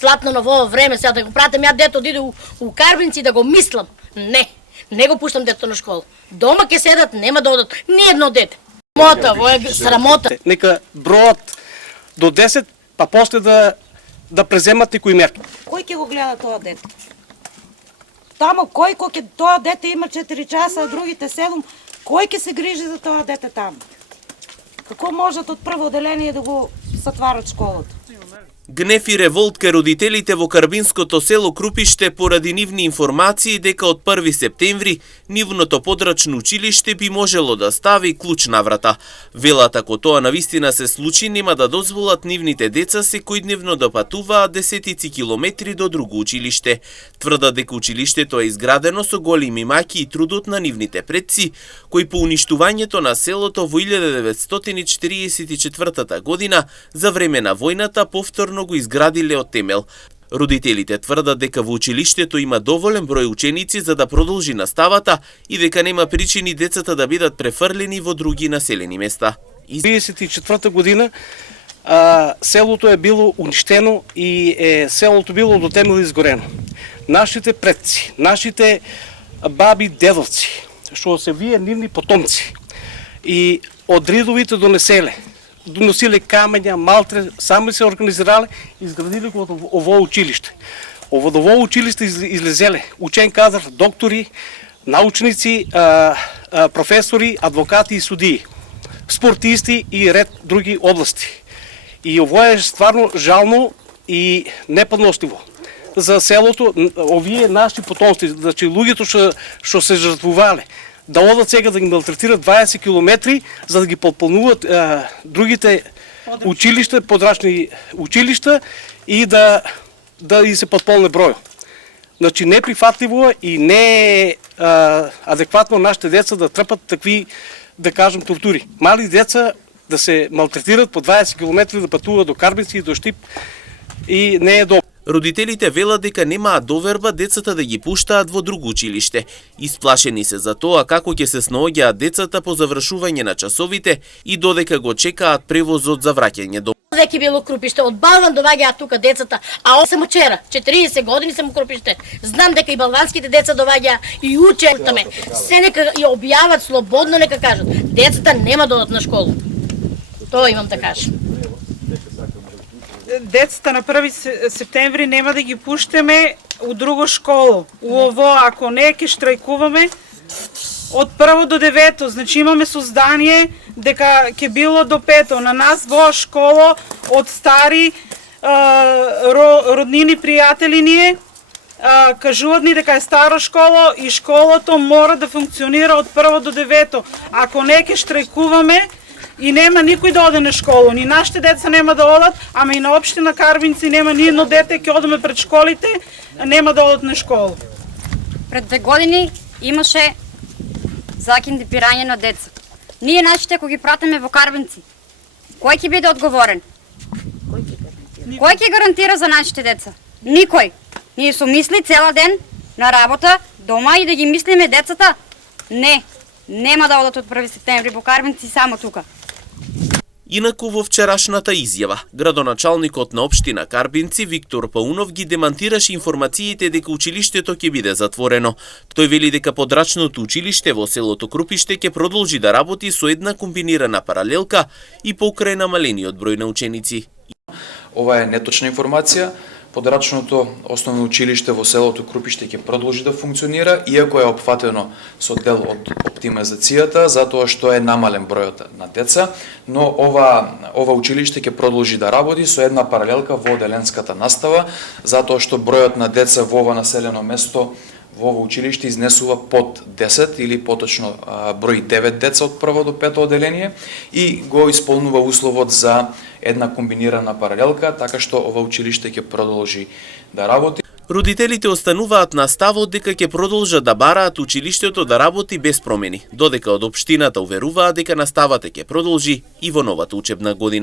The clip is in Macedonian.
Златно во ово време, сега да го пратам ја дето да иде у Карбинци да го мислам. Не го пуштам дето на школа. Дома ќе седат, нема да одат ни едно дете. Срамота, во е срамота. Нека бројат до 10, па после да преземат некои мерки. Кој ќе го гледа тоа дете? Тамо кој ќе тоа дете има 4 часа, а другите 7, кој ќе се грижи за тоа дете таму? Како можат од прво оделение да го затварат школата? Гнев и револт кај родителите во карбинското село Крупиште поради нивни информации дека од 1 септември нивното подрачно училиште би можело да стави клуч на врата. Велат ако тоа навистина се случи, нема да дозволат нивните деца секојдневно да патуваат десетици километри до друго училиште. Тврдат дека училиштето е изградено со големи маки и трудот на нивните предци, кои по уништувањето на селото во 1944 година за време на војната повторно го изградиле од темел. Родителите тврдат дека во училиштето има доволен број ученици за да продолжи наставата и дека нема причини децата да бидат префрлени во други населени места. 1934 година селото е било уништено и селото било до темел изгорено. Нашите предци, нашите баби, дедовци, што се вие нивни потомци и од ридовите доносиле камења, малтре, сами се организирале и изградиле го ово училиште. Од ово училиште излезеле учен кадар, доктори, научници, професори, адвокати и судии, спортисти и ред други области. И ово е стварно жално и неподносливо за селото, овие наши потомци, значи луѓето што се жртвувале, да одат сега да ги малтретират 20 километри, за да ги пополнуват другите училишта, подрачни училишта и да и се подполне број. Значи неприфатливо и не е адекватно нашите деца да трпат такви, да кажем, тортури. Мали деца да се малтретират по 20 километри, да патуват до Карбинци и до Штип и не е добро. Родителите велат дека немаат доверба децата да ги пуштаат во друго училиште. Исплашени се за тоа како ќе се снаоѓаат децата по завршување на часовите и додека го чекаат превозот за враќање до. Веќе било Крупиште, од Балван доваѓаат тука децата, а осам вчера, 40 години сам у Крупиште. Знам дека и балванските деца доваѓаа и учат таме. Се нека и објават слободно, нека кажат. Децата нема да одат на школа. Тоа имам да кажам. Децата на 1 септември нема да ги пуштаме у друго школо. У ово, ако не, ќе штрајкуваме од 1 до 9. Значи имаме создание дека ќе било до 5. На нас во школо од стари роднини, пријатели ние, кажуваат ни дека е старо школо и школото мора да функционира од 1 до 9. Ако не, ќе штрајкуваме и нема никој да оде на школа. Ни нашите деца нема да одат, ама и на општина Карбинци нема ни едно дете, ќе одеме пред школите, нема да одат на школа. Пред 2 години имаше закиднапирање на деца. Ние нашите ако ги пратиме во Карбинци, кој ќе биде одговорен? Кој ќе гарантира за нашите деца? Никој. Ние сум мисли цела ден на работа, дома и да ги мислиме децата? Не. Нема да одат од 1 септември во Карбинци само тука. Инаку во вчерашната изјава, градоначалникот на општина Карбинци Виктор Паунов ги демантираше информациите дека училиштето ќе биде затворено. Тој вели дека подрачното училиште во селото Крупиште ќе продолжи да работи со една комбинирана паралелка и покрај намалениот број на ученици. Ова е неточна информација. Подрачното основно училиште во селото Крупиште ќе продолжи да функционира, иако е опфатено со дел од оптимизацијата, затоа што е намален бројот на деца, но ова училиште ќе продолжи да работи со една паралелка во оделенската настава, затоа што бројот на деца во ова населено место во ово училиште изнесува под 10 или поточно број 9 деца од 1 до 5 оделение и го исполнува условот за една комбинирана паралелка, така што ова училиште ќе продолжи да работи. Родителите остануваат на ставот дека ќе продолжат да бараат училиштето да работи без промени, додека од општината уверуваат дека наставата ќе продолжи и во новата учебна година.